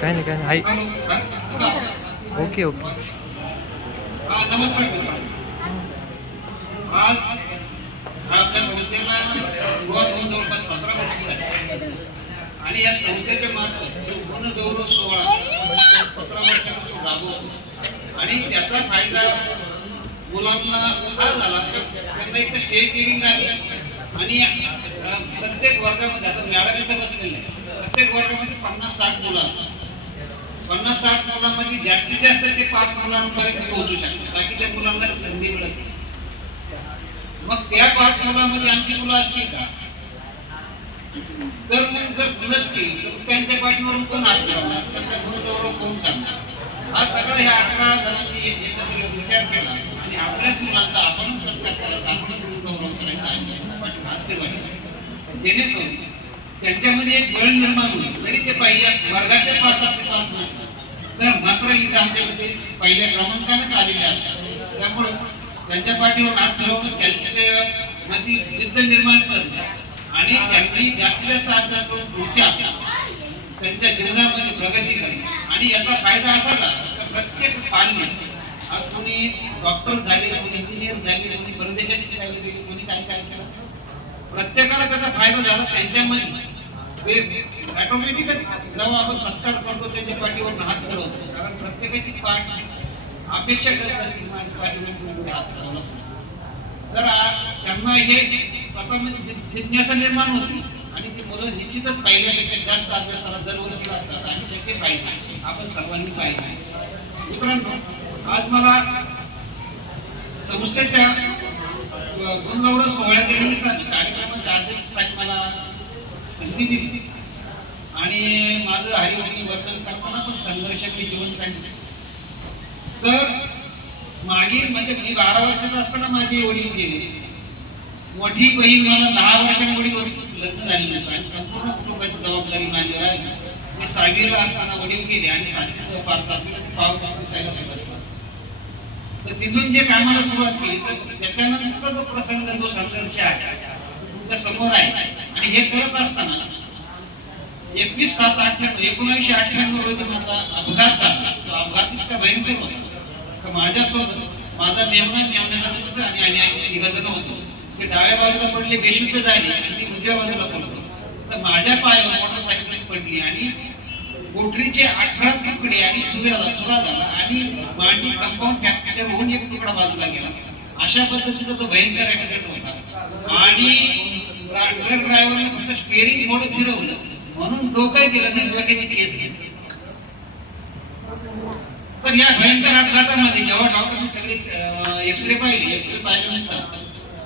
काय नाही आहे. Okay okay. नमस्कार. आज आपल्या संस्थेला जवळपास 17 वर्ष झाली आणि या संस्थेच्या मार्फत पूर्ण गौरव सोहळा 17 वर्षापासून राबवतो आणि त्याचा फायदा मुलांना हा झाला. त्यांना एक स्टेज ट्रेनिंग झाली आणि प्रत्येक वर्गामध्ये आता मॅडम इथे बसलेले नाही, प्रत्येक वर्गामध्ये 50-60 मुलं असतात. 50-60 मुलांमध्ये जास्तीत जास्त ते 5 मुलांपर्यंत पोहोचू शकतात. बाकीच्या मुलांना संधी मिळत नाही. मग त्या 5 मुलांमध्ये आमची मुलं असतील का? तर मग जर नसतील तर त्यांच्या पाठीवरून कोण हात धरणार, त्यांचा गुणगौरव कोण करणार? हा सगळा ह्या 11 जणांनी एकत्र विचार केला आणि आपल्याच मुलांचा आपणच सत्कार करायचा, आपणच गुणगौरव करायचा आणि पाठी हात फिरवायचा, जेणेकरून त्यांच्यामध्ये एक बळ निर्माण होईल. तरी ते पाहिजे वर्गाच्या 5 नसतात तर मात्र इथे आमच्यामध्ये पहिल्या क्रमांकाने आलेले असतात. त्यामुळे त्यांच्या पाठीवर हात फिरवणं त्यांच्यामध्ये जिद्द निर्माण करणं आणि त्यांनी जास्तीत जास्त अभ्यास करून पुढच्या त्यांच्या जीवनामध्ये प्रगती करणं. आणि याचा फायदा असा झाला तर प्रत्येक पाल्य आज कोणी डॉक्टर झाले, कोणी इंजिनियर झाले, कोणी परदेशात शिकायला गेले, कोणी काय काय केलं, प्रत्येकाला त्याचा फायदा झाला. त्यांच्यामध्ये ऑटोमॅटिकच जेव्हा आपण सत्कार करतो त्यांच्या पाठीवर हात फिरवतो, कारण प्रत्येकाची पाठ अपेक्षा करत असते माझ्या पाठीवर हात फिरवला. तर त्यांना हे स्वतःमध्ये जिज्ञासा निर्माण होती आणि ती मुलं निश्चितच पहिल्यापेक्षा जास्त अभ्यासाला दरवर्षी लागतात आणि त्याचे फायदे आपण सर्वांनी पाहिजे. मित्रांनो, आज मला संस्थेच्या गुणगौरव सोहळ्याच्या निमित्ताने कार्यक्रमाच्या अध्यक्षतेसाठी मला संधी दिली आणि माझं हरिभक्ती वर्तन करताना पण संघर्ष मी जीवन सांगितलं. तर मागील म्हणजे मी 12 वर्षाचा असताना माझे वडील गेले. मोठी बहीण मला 10 वर्षांनी वडील लग्न झाले होतं आणि संपूर्ण कुटुंबाची जबाबदारी माझी राहिली. मी 6वीला असताना वडील गेले आणि 7वीला 5वीला पाव जायला सुरुवात केली. तर तिथून जे कामाला सुरुवात केली तर त्याच्यानंतर जो प्रसंग जो संघर्ष आहे तुमच्या समोर आहे आणि हे करत असताना 1998 रोजी माझा अपघात झाला. तो अपघात इतका भयंकर होता तर माझ्यासोबत माझा मेवण्याचा मित्र आणि आम्ही 3 जण होतो. ते डाव्या बाजूला पडले, बेशुद्ध झाले आणि मी उजव्या बाजूला पडलो. तर माझ्या पायावर मोटरसायकल पडली आणि मोटरीचे 18 तुकडे आणि चुरा झाला आणि मांडी कंपाऊंड फ्रॅक्चर होऊन एक तुकडा बाजूला गेला. अशा पद्धतीचा तो भयंकर ऍक्सिडेंट होता आणि ट्रक ड्रायव्हरने फक्त स्टेअरिंग थोडं फिरवलं म्हणून डोकं गेलं नाही, डोक्याची केस घेतली. पण या भयंकर अपघातामध्ये जेव्हा डॉक्टरने सगळे एक्सरे पाहिल्यानंतर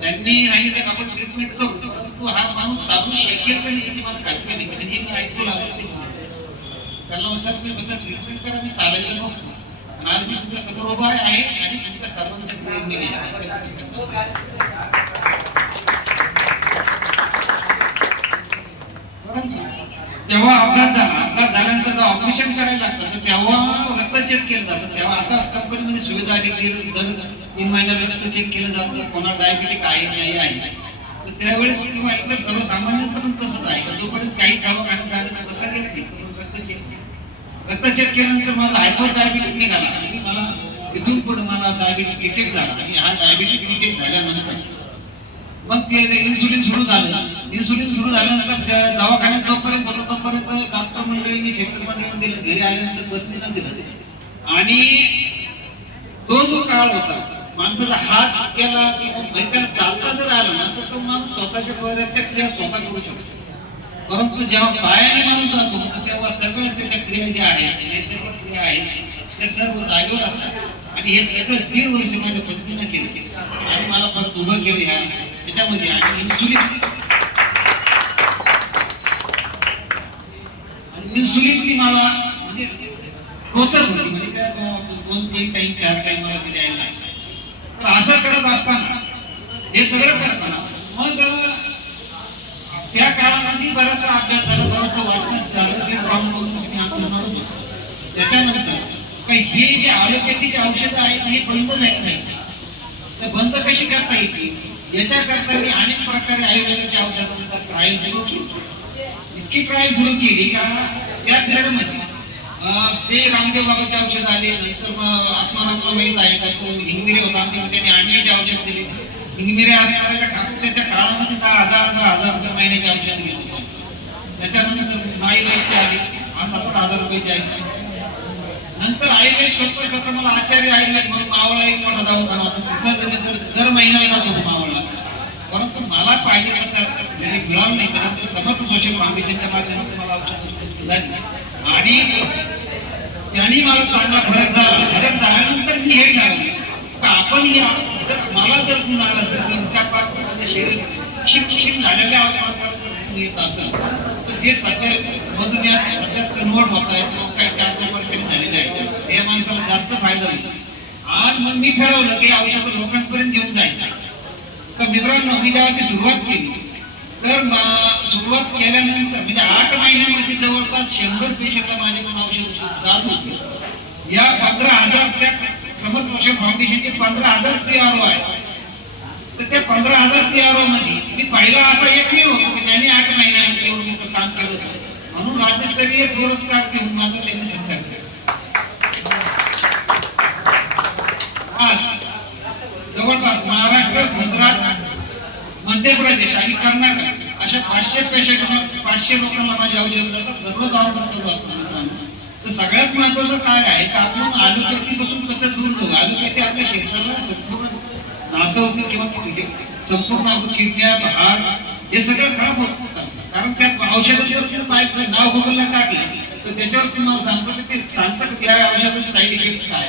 त्यांनी सांगितलं आपण ट्रीटमेंट करू, परंतु हा माणूस चालू शकेल पण याची मला खात्री नाही. म्हणजे मी ऐकू लागलो त्यांना सर कसं ट्रीटमेंट करा, मी चालायला नव्हतं. आज मी तुमच्या समोर उभा आहे आणि तुमच्या सर्वांच्या प्रेरणेने जेव्हा अपघात झाल्यानंतर ऑपरेशन करायला लागतं तर तेव्हा रक्त चेक केलं जातं. तेव्हा आता कंपनीमध्ये सुविधा आली की दर 3 महिन्याला रक्त चेक केलं जातं, कोणाला डायबिटिक आहे नाही आहे. तर त्यावेळेस किंवा इतर सर्वसामान्य पण तसंच आहे का जोपर्यंत काही दवाखान्यात झालं प्रसंग येत नाही रक्त चेक केल्यानंतर मला हायपर डायबिटिक निघाला आणि मला इथून पुढे मला डायबिटिक डिटेक्ट झाला आणि हा डायबिटिक डिटेक्ट झाल्यानंतर मग ते इन्सुलिन सुरू झालं. इन्सुलिन सुरू झाल्यानंतर दवाखान्यात तोपर्यंत डॉक्टर मंडळींनी शेतकरी मंडळींनी दिलं, घरी आल्यानंतर पत्नीनं दिलं. आणि तो जो काळ होता माणसाचा हात केला किंवा त्याला चालता जर आला ना तर तो माणूस स्वतःच्या बऱ्याचशा क्रिया स्वतः करू शकतो. परंतु जेव्हा पायाने माणूस जातो तर तेव्हा सगळ्या त्याच्या क्रिया ज्या आहेत नैसर्गिक क्रिया आहेत त्या सर्व जागेवर असतात. आणि हे सगळं 1.5 वर्ष माझ्या पत्नीनं केलं आणि मला परत उभं केलं ह्या त्याच्यामध्ये. आणि इन्सुलिन ती मला म्हणजे टोचत होती, म्हणजे त्या 2-3 टाइम 4 टाइम मला ते द्यायला लागलं. तर असं करत असताना हे सगळं करताना मग त्या काळामध्ये बराचसा अभ्यास झाला, बराचसा वाचन झालं की प्रॉब्लेम. त्याच्यानंतर काही हे जे ॲलोपॅथीची औषधं आहेत हे बंद झाली नाही. तर बंद कशी करता येतील याच्याकरता मी अनेक प्रकारे आयुर्वेदाच्या औषधांचा ट्रायल सुरू केली. इतकी ट्रायल सुरू केली का त्या पिरियडमध्ये ते रामदेव बाबाचे औषध आले. नंतर मग आत्मारामला माहीत आहे का तो हिंगमिरे होता आणि त्यांनी आणण्याचे औषध दिले. हिंगमिरे असणाऱ्या त्या काळामध्ये 10,000 रुपये महिन्याचे औषध घेत होतो. त्याच्यानंतर माई वैद्य आली, आज 17,000 रुपयाचे आहे. नंतर आयुर्वेद स्वतः मला आचार्य आयुर्वेद म्हणून मावळला एक मोठा दवाखाना होता, तिथं दर महिन्याला जात होतो मावळला. परंतु मला पाहिजे तसं मिळालं नाही. परंतु समर्थ सोशल फाउंडेशनच्या माध्यमातून मला औषध झाली आणि त्यांनी मला चांगला फरक झाल्यानंतर मी हे ठरवलं का आपण या मला जर गुण आला असेल तर त्या पात्राचं शरीर शिक्षण झालेल्या येत असेल तर जे सध्या मधुमेह सध्या कन्वर्ट होत आहेत लोक काही 4-5 वर्षांनी झालेले आहेत या माणसाला जास्त फायदा होतो. आज मग मी ठरवलं की औषध लोकांपर्यंत घेऊन जायचं. तर मित्रांनो मी जेव्हा ती सुरुवात केली तर सुरुवात केल्यानंतर म्हणजे 8 महिन्यामध्ये जवळपास 100 पेशंटला माझ्याकडून औषध जात होते. या 15,000 त्या समर्थ सोशल फाउंडेशनचे 15,000 PRO आहे. तर त्या 15,000 PRO मध्ये मी पहिला असा एकमेव होतो की त्यांनी 8 महिन्यामध्ये एवढं मोठं काम केलं होतं. म्हणून राज्यस्तरीय पुरस्कार घेऊन माझा त्यांनी सत्कार केला. आज जवळपास महाराष्ट्र, गुजरात, मध्य प्रदेश आणि कर्नाटक अशा 500 पेशंट 500 लोकांना माझे औषध जातात. दररोज औषध असतात. तर सगळ्यात महत्वाचं काय आहे की आपण ॲलोपॅथीपासून कसं दूर जाऊ. ॲलोपॅथी आपल्या शरीराला संपूर्ण नासवतं किंवा संपूर्ण आपण किडन्या, हार्ट हे सगळं खराब होत. कारण त्या औषधाचं नाव गुगलला टाकलं तर त्याच्यावर तुम्हाला सांगतो की ते सांगतं की त्या औषधाचे साईड इफेक्ट काय.